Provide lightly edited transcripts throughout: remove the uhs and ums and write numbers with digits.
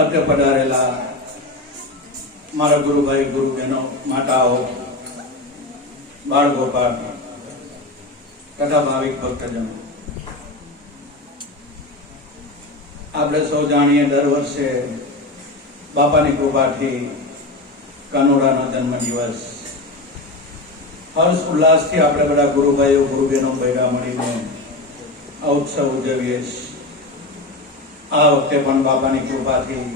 અત્રે પધારેલા મારા ગુરુભાઈ ગુરુ બહેનો માતાઓ બાળ ગોપાલ તથા ભાવિક ભક્તજનો, આપણે સૌ જાણીએ દર વર્ષે બાપાની કૃપાથી કાનોડાનો જન્મ દિવસ હર્ષ ઉલ્લાસથી આપણે બધા ગુરુભાઈઓ ગુરુ બહેનો ભેગા મળીને આ ઉત્સવ ઉજવીએ છીએ. આ વખતે પણ બાપાની કૃપાથી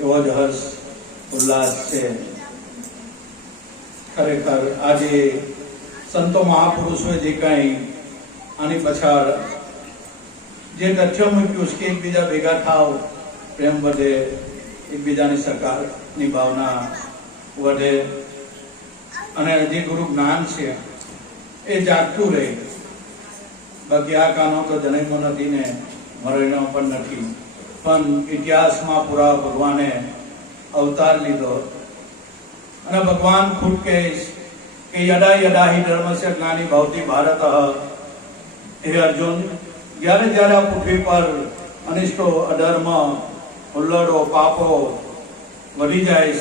એવો જ હર્ષ ઉલ્લાસ છે. ખરેખર આજે સંતો મહાપુરુષોએ જે કઈ આની પછાડ જે તથ્ય મૂક્યું છે કે એકબીજા ભેગા થાવ, પ્રેમ વધે, એકબીજાની સહકારની ભાવના વધે અને જે ગુરુ જ્ઞાન છે એ જાગતું રહે. બાકી આ કાનો તો જન્મ્યો નથી ને મરણ્યો પણ નથી, પણ ઇતિહાસમાં પૂરા ભગવાને અવતાર લીધો અને ભગવાન ખુદ કહે કે યદા યદા હિ ધર્મસ્ય જ્ઞાની ભવતિ ભારત. હે અર્જુન, જ્યારે જ્યારે આ પૃથ્વી પર અનિષ્ટો, અધર્મ, હુલ્લડો, પાપો વધી જાય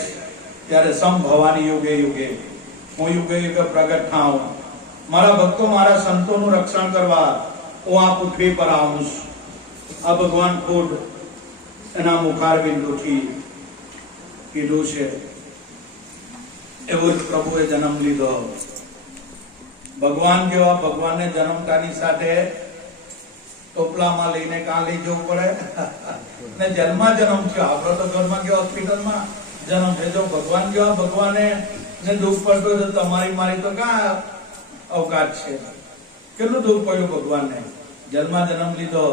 ત્યારે સંભવાની યુગે યુગે હું યુગે યુગે પ્રગટ થાઉં. મારા ભક્તો, મારા સંતોનું રક્ષણ કરવા હું આ પૃથ્વી પર આવું છું. આ ભગવાન ખુદ એના મુખારબિંદુથી કીધું છે. એવો જ પ્રભુએ જન્મ લીધો. ભગવાન જેવા ભગવાનને જન્મતાની સાથે ટોપલામાં લઈને કાં લઈ જવું પડે ને જન્મમાં જન્મ છે. આપણો તો ઘરમાં કે હોસ્પિટલમાં જન્મ છે. જો ભગવાન જેવા ભગવાને ને દુઃખ પડતું તો તમારી મારી તો ક્યાં અવકાશ છે. કેટલું દુઃખ પડ્યું ભગવાનને. જન્મમાં જન્મ લીધો.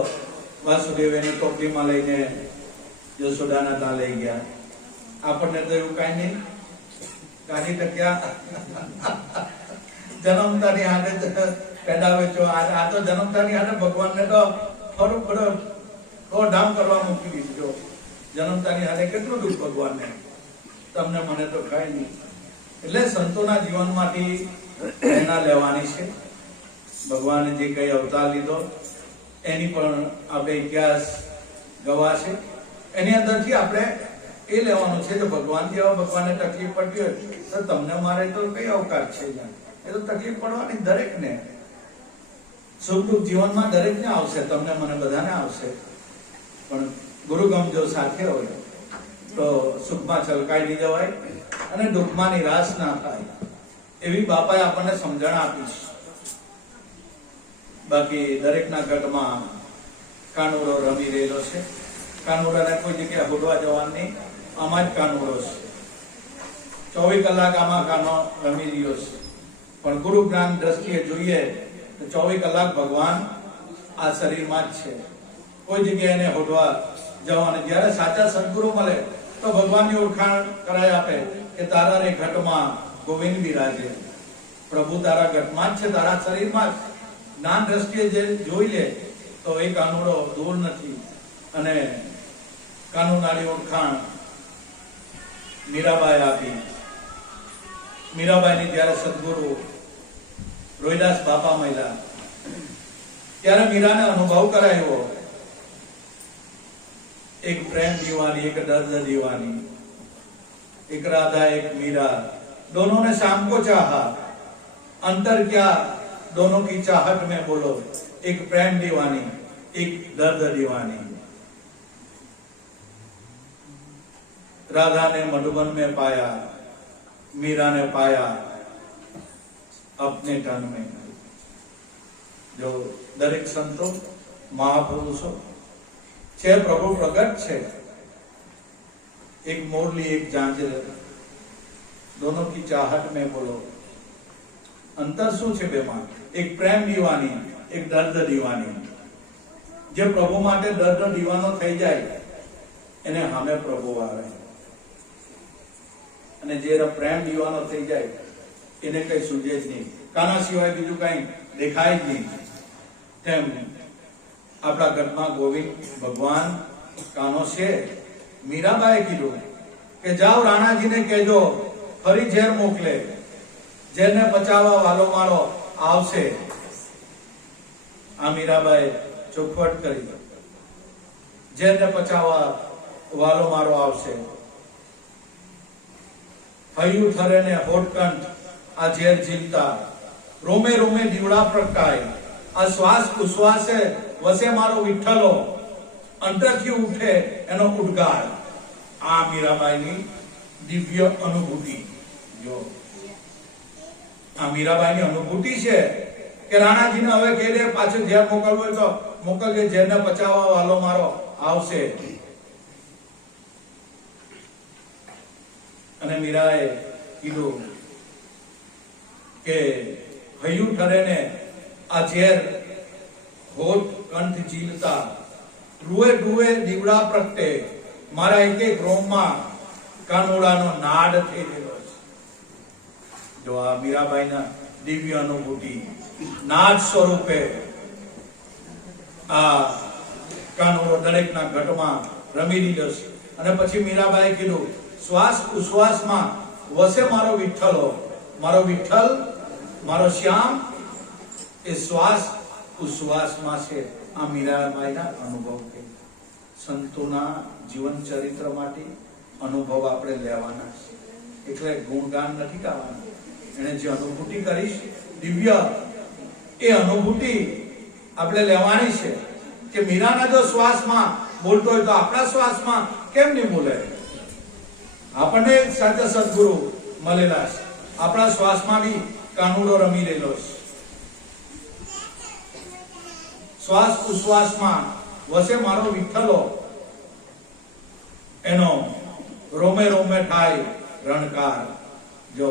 વાસુદેવ એને ટોપલીમાં લઈને યશોદાના ત્યાં લઈ ગયા. આપણને તો એવું કઈ નહીં. કાઢી ટક્યા જન્મતાની હાથે પેદાવે છો. આ તો જન્મતાની હાથે ભગવાનને તો ફરું ફરો ધામ કરવા મૂકી દીધો. જન્મતાની હાથે કેટલું દુઃખ ભગવાનને. તમને મને તો કઈ નહીં. એટલે સંતોના જીવનમાંથી એના લેવાની છે. ભગવાને જે કઈ અવતાર લીધો એની પણ આપણે ઇતિહાસ ગવાશે. એની અંદરથી આપણે એ લેવાનું છે કે ભગવાન જેવા ભગવાનને તકલીફ પડતી હોય તો તમને મારે તો કઈ અવકાશ છે. એ તો તકલીફ પડવાની દરેકને, સુખ દુઃખ જીવનમાં દરેકને આવશે. તમને મને બધાને આવશે. પણ ગુરુગમ જો સાથે હોય તો સુખમાં છલકાઈ નહીં જવાય અને દુઃખમાં નિરાશ ના થાય. એવી બાપાએ આપણને સમજણ આપી છે. બાકી દરેકના ઘટમાં કાનુડો રમી રહેલો છે. કાનુડાને કોઈ જગ્યાએ હોડવા જવાનું નહીં. આમાં જ કાનુડો છે. 24 કલાક આમાં કાનો રમી રહ્યો છે. પણ ગુરુ જ્ઞાન દ્રષ્ટિએ જોઈએ તો 24 કલાક ભગવાન આ શરીરમાં જ છે. કોઈ જગ્યાએ એને હોડવા જવાનું. જયારે સાચા સદગુરુ મળે તો ભગવાનની ઓળખાણ કરાય આપે કે તારા રે ઘટમાં ગોવિંદ બિરાજે. પ્રભુ તારા ઘટમાં જ છે, તારા શરીરમાં જ. જ્ઞાન દ્રષ્ટિએ જે જોઈ લે તો એ કાનુડો દૂર નથી. અને કાનુડાની ઓળખાણ મીરાબાઈ આપી. મીરાબાઈની જયારે સદગુરુ રોહિદાસ બાપા મળ્યા ત્યારે મીરાને અનુભવ કરાયો. એક પ્રેમ દીવાની, એક દર્દ દીવાની, एक राधा एक मीरा, दोनों ने शाम को चाहा. अंतर क्या दोनों की चाहत में बोलो. एक प्रेम दीवानी, एक दर्द दीवानी. राधा ने मधुबन में पाया, मीरा ने पाया अपने तन में. जो दरेक संतो महापुरुषो છે પ્રભુ પ્રગટ છે. एक मोरली एक झांझर, दोनों की चाहत में बोलो. अंतर શું છે બેમાં? એક પ્રેમ દીવાની, એક દર્દ દીવાની. જે પ્રભુ માટે દર્દ દીવાનો થઈ જાય એને સામે પ્રભુ આવે, અને જે પ્રેમ દીવાનો થઈ જાય એને કઈ સૂજે જ નહીં. કાના સિવાય બીજું કઈ દેખાય જ નહીં. તેમ આપણા ઘરમાં ગોવિંદ ભગવાન કાનો છે. મીરાબાઈએ કીધું કે જાઓ રાણાજીને કહેજો ફરી ઝેર મોકલે. ઝેરને બચાવવા વાલો મારો આવશે. આ મીરાબાઈએ ચોખવટ કરી. ઝેરને બચાવવા વાલો મારો આવશે. હૈયું ઠરે ને હોઠકંઠ આ ઝેર ઝીલતા, રોમે રોમે દીવડા પ્રગટાય, આ શ્વાસ ઉશ્વાસે વસે મારો વિઠ્ઠલો, અંતરથી ઉઠે એનો ઉદ્ગાર. આ મીરાબાઈની દિવ્ય અનુભૂતિ. જો આ મીરાબાઈની અનુભૂતિ છે કે રાણાજીને હવે કહી દે પાછું ઝેર મોકલવું હોય તો મોકલજે, ઝેરને પચાવવા વાલો મારો આવશે. અને મીરાએ કીધું કે હૈયું ઠરે ને આ ઝેર હોઠ કંઠ ઝીલતા, રૂએ ડુએ દીવડા પ્રગટે, મારા એક એક રોમમાં કાનોડાનો નાદ થઈ ગયેલો છે. જો આ મીરાબાઈના દિવ્ય અનુભૂતિ નાદ સ્વરૂપે આ કાનોડો દરેકના ઘટમાં રમી લીધો છે. અને પછી મીરાબાઈએ કીધું શ્વાસ ઉશ્વાસમાં વસે મારો વિઠ્ઠલો, મારો વિઠ્ઠલ મારો શ્યામ એ શ્વાસ ઉશ્વાસમાં છે. આ મીરાબાઈના અનુભવ છે. સંતોના જીવન ચરિત્ર માટે અનુભવ આપણે લેવાના છે, એટલે ગુણગાન નથી ગાવાના. એને જે અનુભૂતિ કરીશ દિવ્ય, એ અનુભૂતિ આપણે લેવાની છે. કે મીરાના જો શ્વાસમાં બોલતો હોય તો આપણા શ્વાસમાં કેમ નહીં બોલે? આપણને સાચા સદગુરુ મળેલા છે, આપણા શ્વાસમાં બી કાનુડો રમી રહેલો છે. શ્વાસ ઉશ્વાસમાં વસે મારો વિઠ્ઠલો, એનો રોમે રોમે થાય રણકાર. જો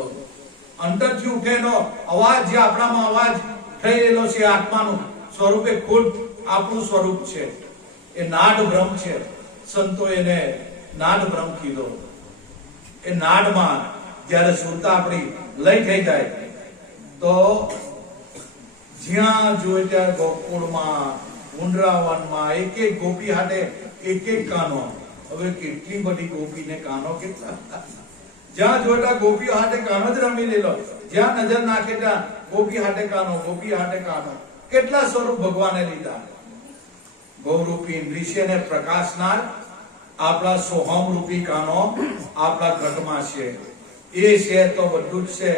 અંતરથી ઉઠે એનો અવાજ, જે આપણામાં અવાજ થઈ રહેલો છે આત્માનું સ્વરૂપ, એ ખુદ આપણું સ્વરૂપ છે. એ નાદ બ્રહ્મ છે. સંતો એને નાદ બ્રહ્મ કીધો. એ નાદમાં જ્યારે સુરતા આપણી લય થઈ જાય તો જ્યાં જોઈએ ત્યાં ગોકુળમાં, વૃંદાવનમાં એક એક ગોપી હાટે એક એક કાનો. હવે કેટલી બધી ગોપીને કાનો કેટલા! જ્યાં જોતા ગોપીઓ હાટે કાનો જ રમી લેલો. જ્યાં નજર નાખે ત્યાં ગોપી હાટે કાનો, ગોપી હાટે કાનો. કેટલા સ્વરૂપ ભગવાને લીધા. ગૌરૂપી દૃશ્યને પ્રકાશનાર આપણા સોહમ રૂપી કાનો આપણા ઘટમાં છે. એ છે તો બધું જ છે.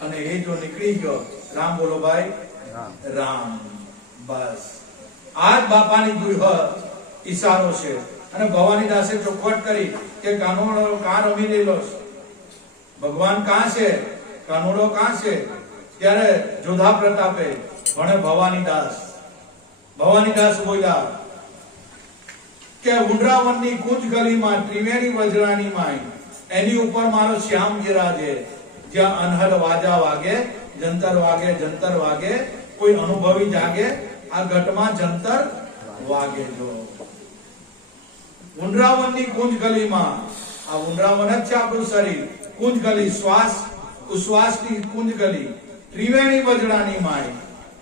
અને એ જો નીકળી ગયો, રામ બોલો ભાઈ, રામ. બસ આજ બાપાની દુહ ઈશારો છે. અને ભવાની દાસે ચોખવટ કરી કે કાનોડો કાં રમી લેલો છે, ભગવાન કાં છે, કાનોડો કાં છે? ત્યારે જોધા પ્રતાપે ભણે ભવાની દાસ બોલ્યા કે વૃંદાવનની કુંજ ગલીમાં ત્રિવેણી વજરાની માય, એની ઉપર મારો શ્યામ બિરાજે. જ્યાં અનહદ વાજા વાગે, જંતર વાગે, કોઈ અનુભવી જાગે, આ ઘટમાં જંતર વાગે. જો વૃંદાવનની કુંજ ગલીમાં, આ વૃંદાવન જ છે આપણું શરીર, કુંજ ગલી, શ્વાસ ઉશ્વાસની કુંજ ગલી, ત્રિવેણી વજરાની માય,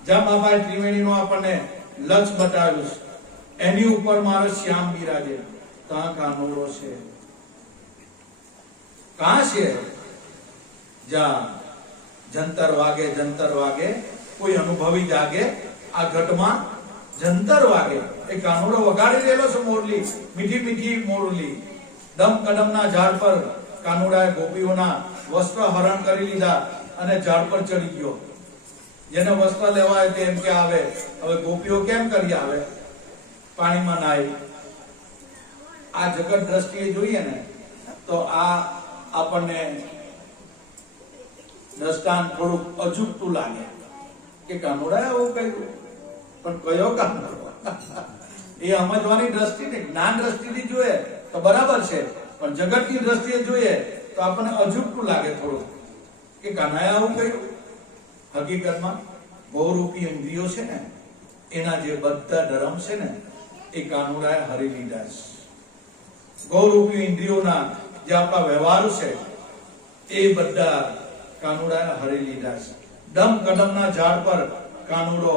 જ્યાં બાબાએ ત્રિવેણીનો આપણને લક્ષ બતાવ્યું છે, એની ઉપર મારો શ્યામ બિરાજે. ત્યાં કાનોડો છે. કાં છે? જ્યાં જંતર વાગે, કોઈ અનુભવી જાગે, આ ઘટમાં જંતર વાગે. એ કાનોડો વગાડી રહેલો છે મોરલી, મીઠી મીઠી મોરલી. દમ કદમના ઝાડ પર કાનોડાએ ગોપીઓના વસ્ત્ર હરણ કરી લીધા અને ઝાડ પર ચડી ગયો. જેને વસ્ત્ર લેવાય તે એમ કે આવે. હવે ગોપીઓ કેમ કરી આવે? પાણીમાં નાય. આ જગત દ્રષ્ટિએ જોઈએ ને તો આ આપણને દ્રષ્ટાંત થોડુંક અજુગતું લાગે કે કાનોડાએ આવું કર્યું, પણ કયો કાનોડો? એ સમજવાની દ્રષ્ટિ ને જ્ઞાન દ્રષ્ટિથી જોઈએ તો બરાબર છે, પણ જગતની દ્રષ્ટિએ જોઈએ તો આપણને અજુગતું લાગે થોડું કે કાનાએ આવું કર્યું. હકીકતમાં બહુરૂપી ઇન્દ્રિયો છે ને, એના જે બધા ધર્મ છે ને, એ કાનોડાએ હરી લીધા છે. ગૌરૂપી ઇન્દ્રિયોના જે આપણા વ્યવહારો છે એ બધા કાનોડાએ હરી લીધા છે. દમ કદમના ઝાડ પર કાનોડો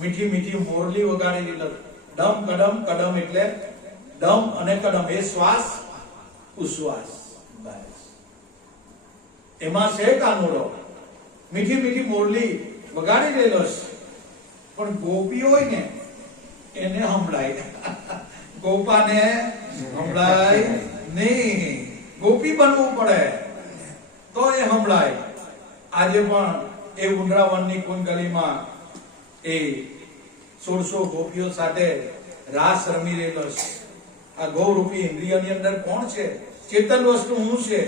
મીઠી મીઠી મોરલી વગાડી લીધો. દમ કદમ એટલે દમ અને કદમ, એ શ્વાસ ઉશ્વાસ. બસ એમાં છે કાનોડો. મીઠી મીઠી મોરલી વગાડી લેલો છે. પણ ગોપી હોય ને એને સંભળાય ગોપાને સંભળાય નહીં, ગોપી બનવું પડે તો એ સંભળાય. આજે પણ એ ઉંડરાવનની કુંડલીમાં એ 1600 ગોપીઓ સાથે રાસ રમી રહેલો છે. આ ગૌરૂપી ઇન્દ્રિયની અંદર કોણ છે? ચેતન વસ્તુ હું છે.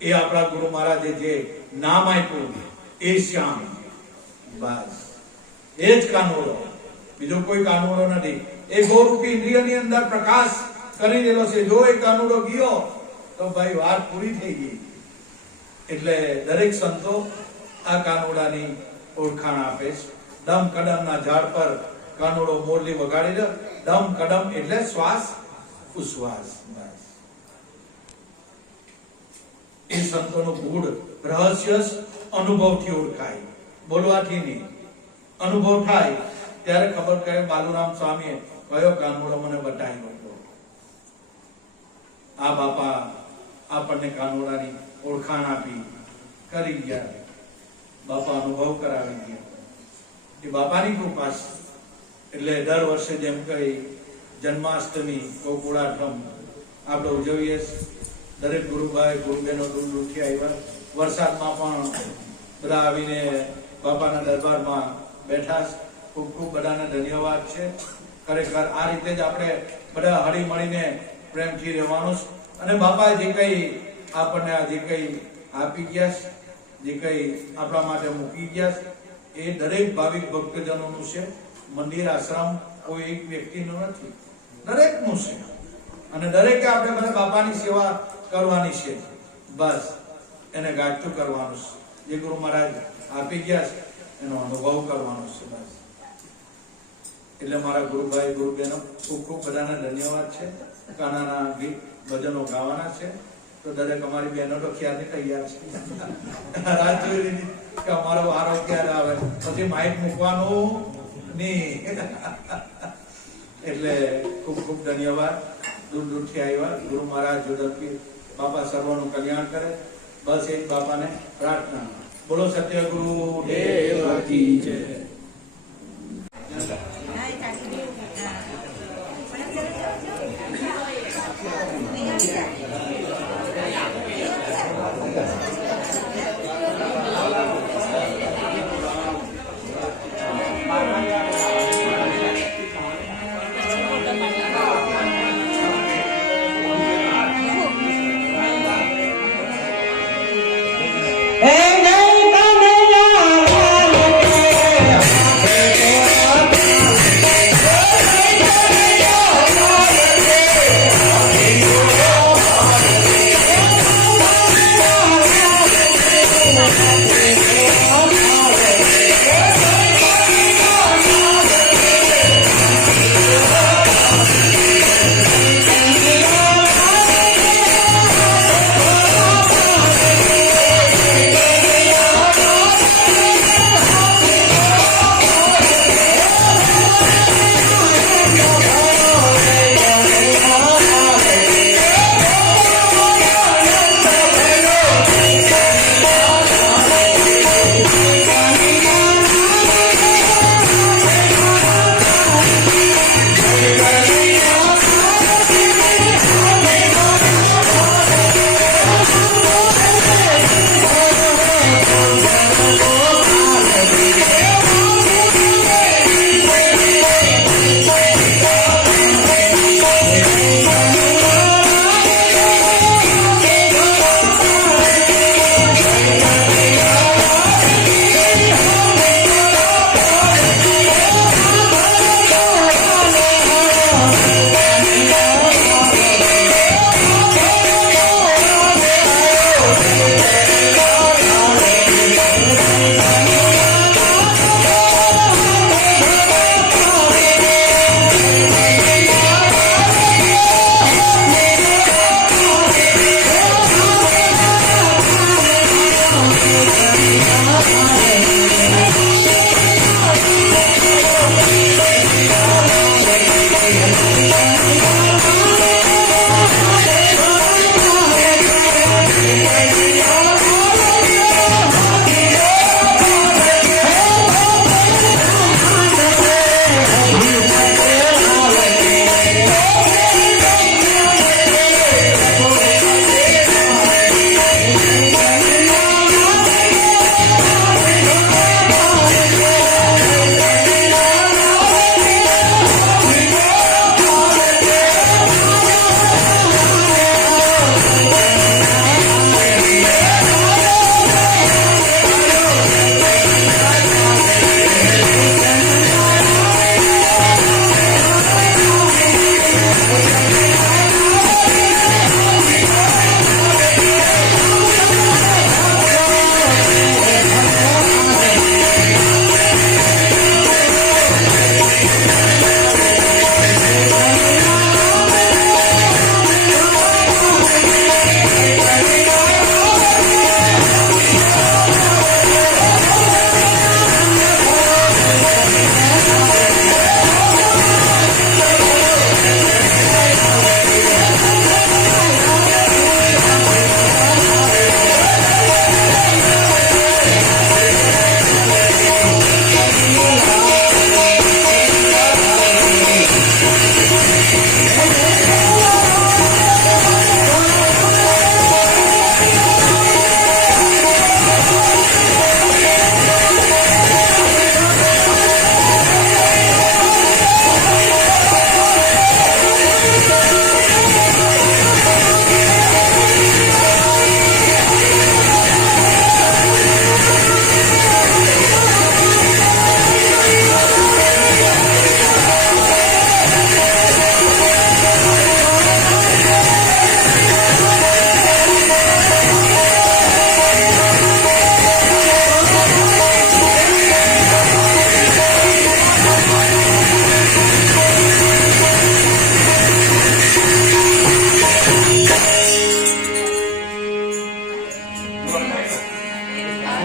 એ આપણા ગુરુ મહારાજે જે નામ આપ્યું એ શ્યામ, બસ એ જ કાનોડો, બીજો કોઈ કાનોડો નથી. એ ગૌરૂપી ઇન્દ્રિયની અંદર પ્રકાશ કરી રહેલો છે. જો એ કાનોડો ગયો તો ભાઈ વાત પૂરી થઈ ગઈ. એટલે દરેક સંતો આ કાનોડાની ઓળખાણ આપે છે. દમ કદમના ઝાડ પર કાનોડો મોરલી વગાડી દે. દમ કદમ એટલે શ્વાસ ઉશ્વાસ. એ સંતોનું ગૂઢ રહસ્ય અનુભવથી ઓળખાય, બોલવાથી નહીં. અનુભવ થાય ત્યારે ખબર કહે બાલુરામ સ્વામીએ કયો કાનોડો મને બતાવ્યો હતો. આ બાપા આપણને કાનોડાની ઓળખાણ આપી કરી ગયા. બાપા અનુભવ કરાવી ગયા. એ બાપાની કૃપા છે. એટલે દર વર્ષે જેમ કઈ જન્માષ્ટમી, ગોકુળાઠમ આપણે ઉજવીએ. દરેક ગુરુભાઈ ગુરુબેનો દૂર દૂરથી આવ્યા. વરસાદમાં પણ બધા આવીને બાપાના દરબારમાં બેઠા. ખૂબ ખૂબ બધાને ધન્યવાદ છે. ખરેખર આ રીતે જ આપણે બધા હળી મળીને પ્રેમથી રહેવાનું. અને બાપા જે કઈ આપણને જે કઈ આપી ગયા, જે કઈ આપણા માટે મૂકી ગયા, એ દરેક ભાવિક ભક્તજનોનું છે. મંદિર આશ્રમ કોઈ એક વ્યક્તિનું નથી, દરેકનું છે. અને દરેકે આપણે બધા બાપાની સેવા કરવાની છે. બસ એને ગાજતું કરવાનું છે. જે ગુરુ મહારાજ આપી ગયા છે એનો અનુભવ કરવાનો છે. બસ એટલે મારા ગુરુભાઈ ગુરુબેનો ખૂબ ખૂબ બધાને ધન્યવાદ છે. કાનાના ગીત ભજનો ગાવાના છે. તો દરેક અમારી બહેનો તો ખ્યાલની તૈયાર છે. રાત જોઈ લીધી કે અમારો વારો ક્યારે આવે, પછી માઇક મૂકવાનું નહીં. એટલે ખૂબ ખૂબ ધન્યવાદ. દૂર દૂરથી આવ્યા. ગુરુ મહારાજ જોડકી બાપા સર્વનું કલ્યાણ કરે. બસ એક બાપાને પ્રાર્થના. બોલો સત્યગુરુ દેવ કી જય.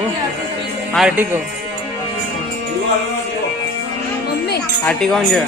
आर्टिको आर्टिको कौन जो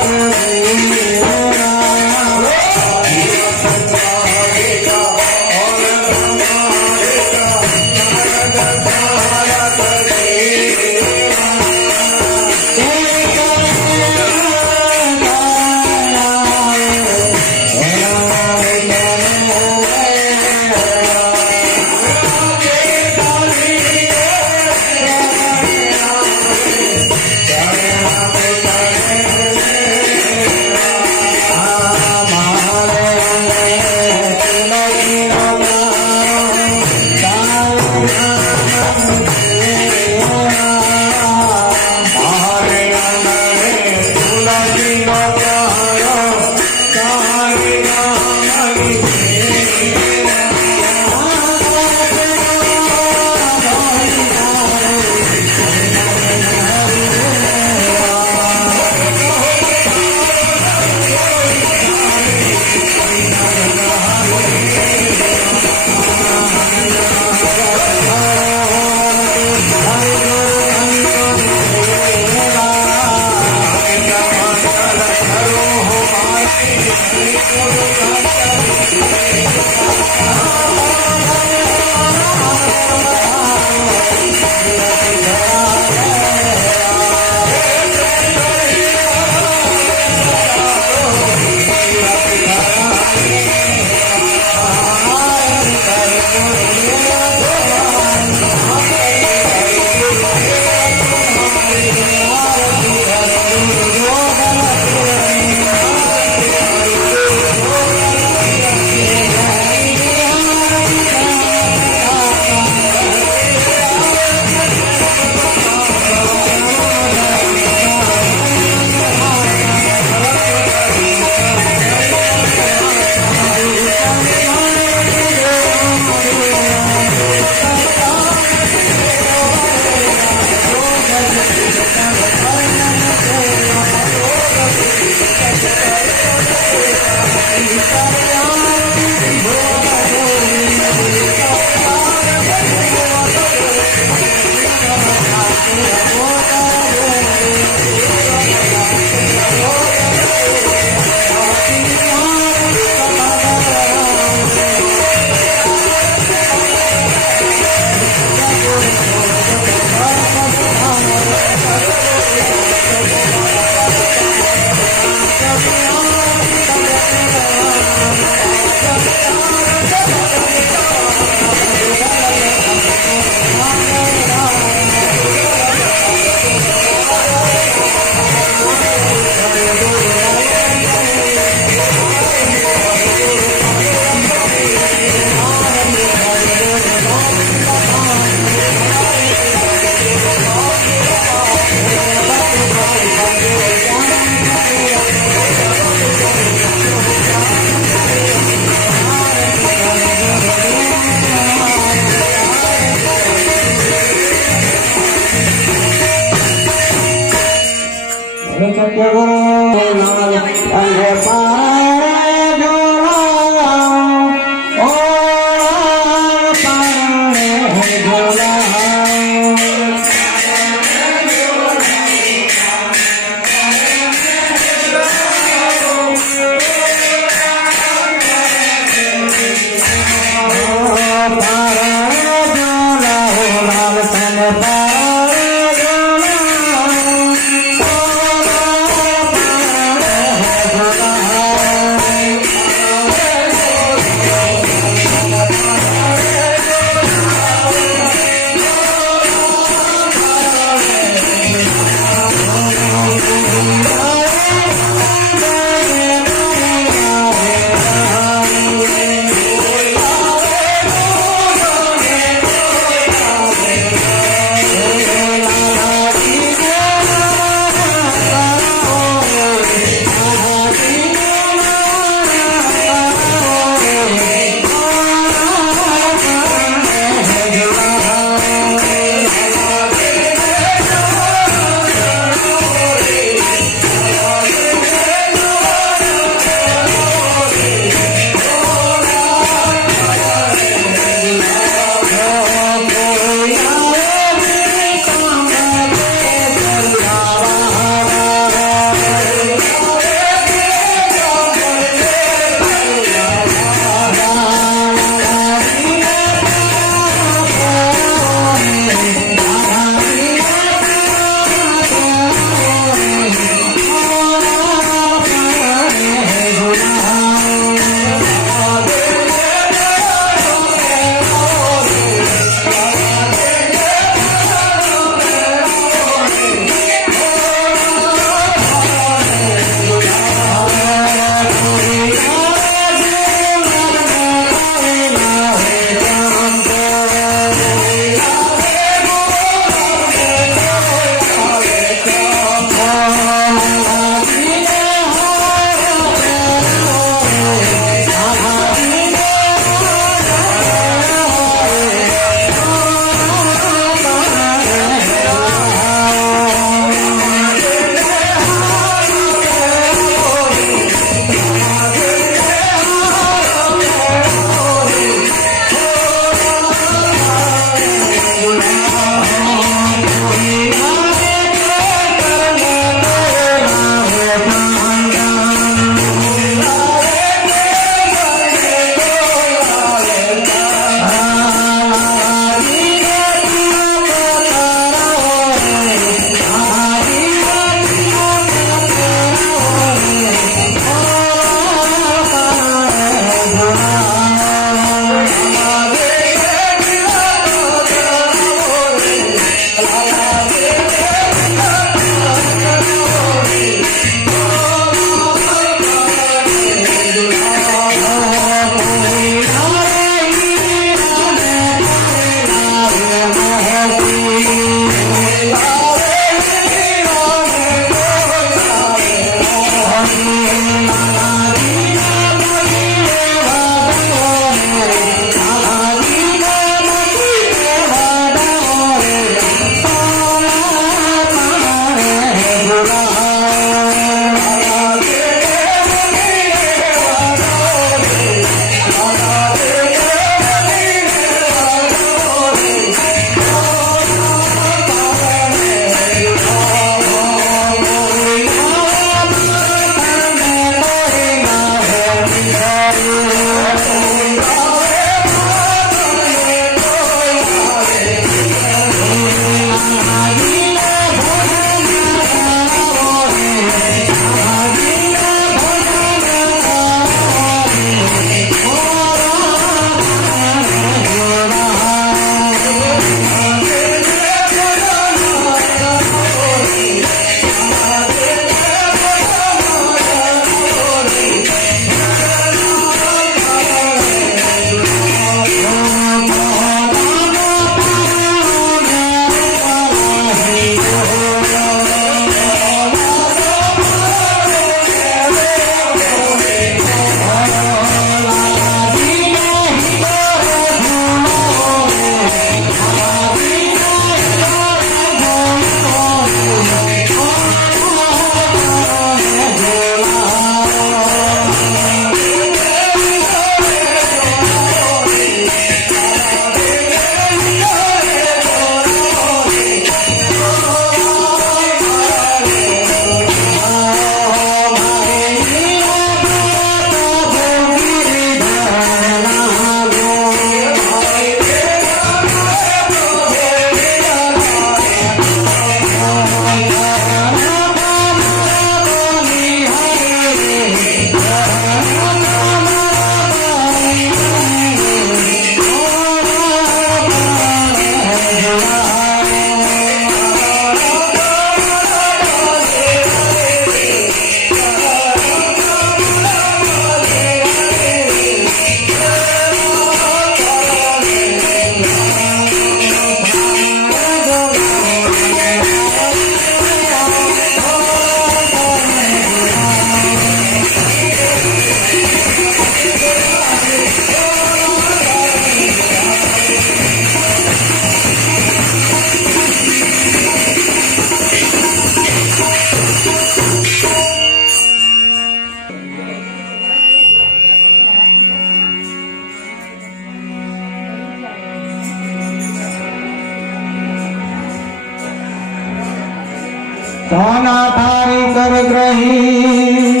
સોના થાળી કર ગ્રહી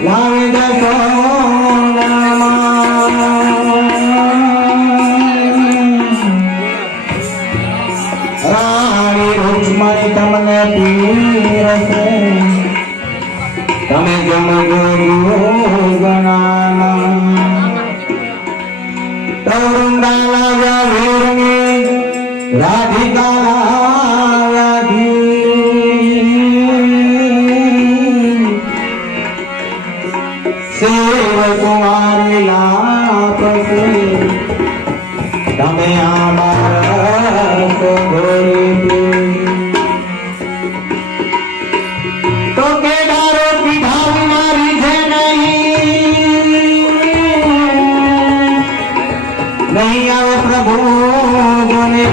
લાવી દે રાણી રૂક્ષ્મણી તમને પીરસે તમે જમજો ગણાના તરુંડા લાવ્યા વીરની રાધિકા લાવ્યા ધીર શિવ કુમારી લાપસે તમે આમાર ઘોડી તો કેદારો પીધા વિનારી છે નહીં આવે પ્રભુ જોને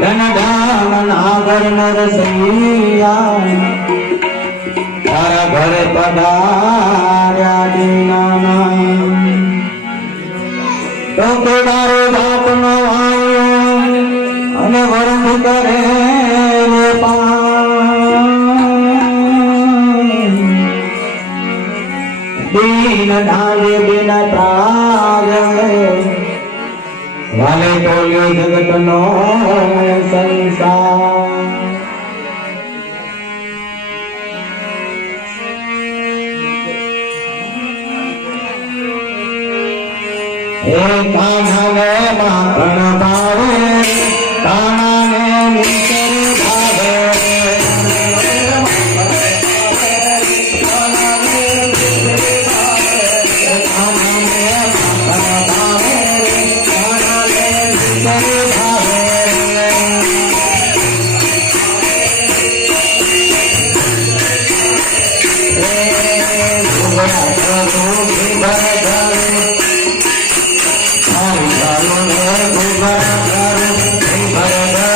ધન નાગર નરસૈયા તારા ઘર પધાર્યા દીનાના તો કેદારો બાપ નો આવ્યો અને વરદ કરે રે દીન ઢાલે બિન પ્રાગવે વાલે ટોલ્યો જગત નો સંસાર હે કાન્હાને માખણ ભાવે કાનાને મિત્ર ભાવે Bye.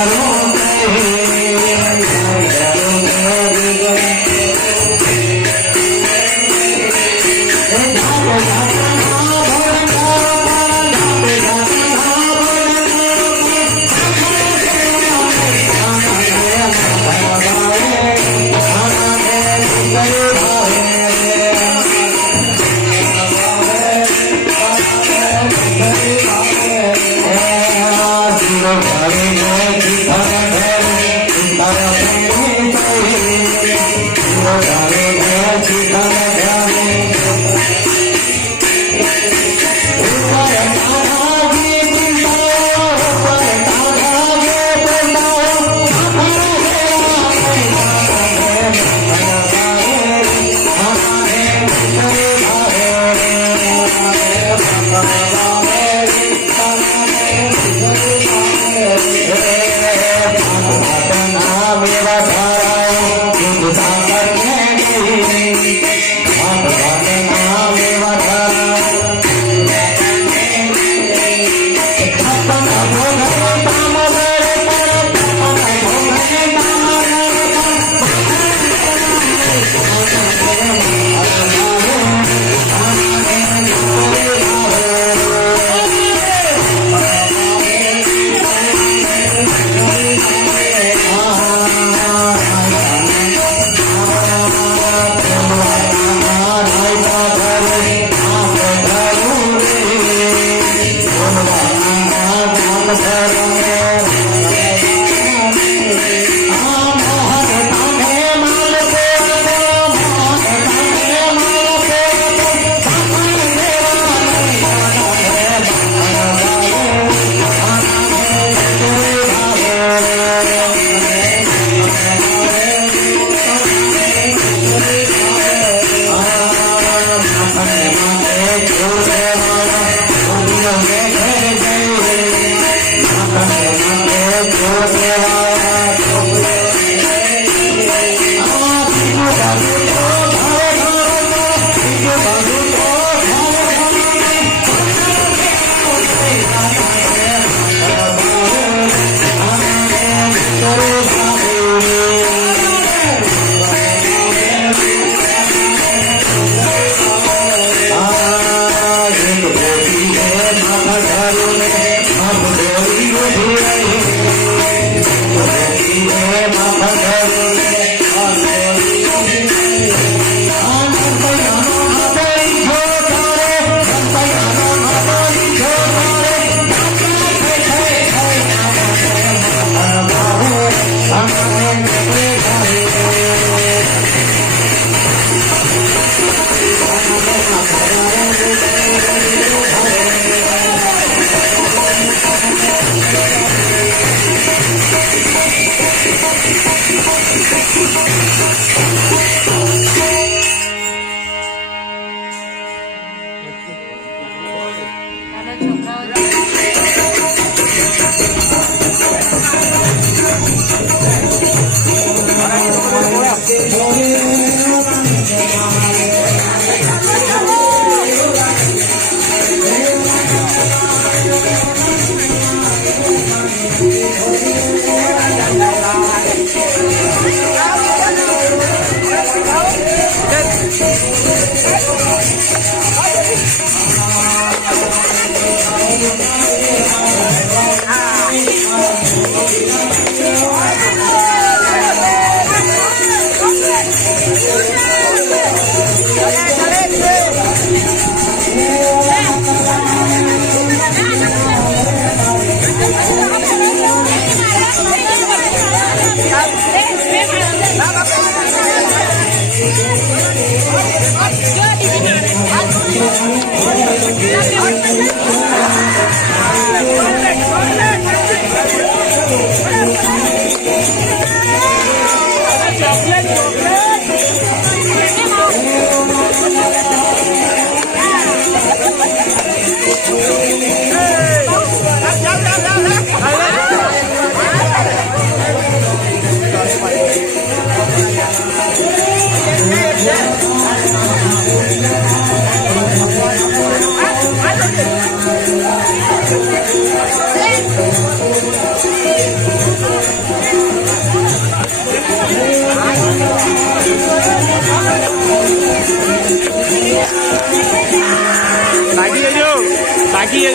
બાકી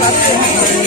બાકી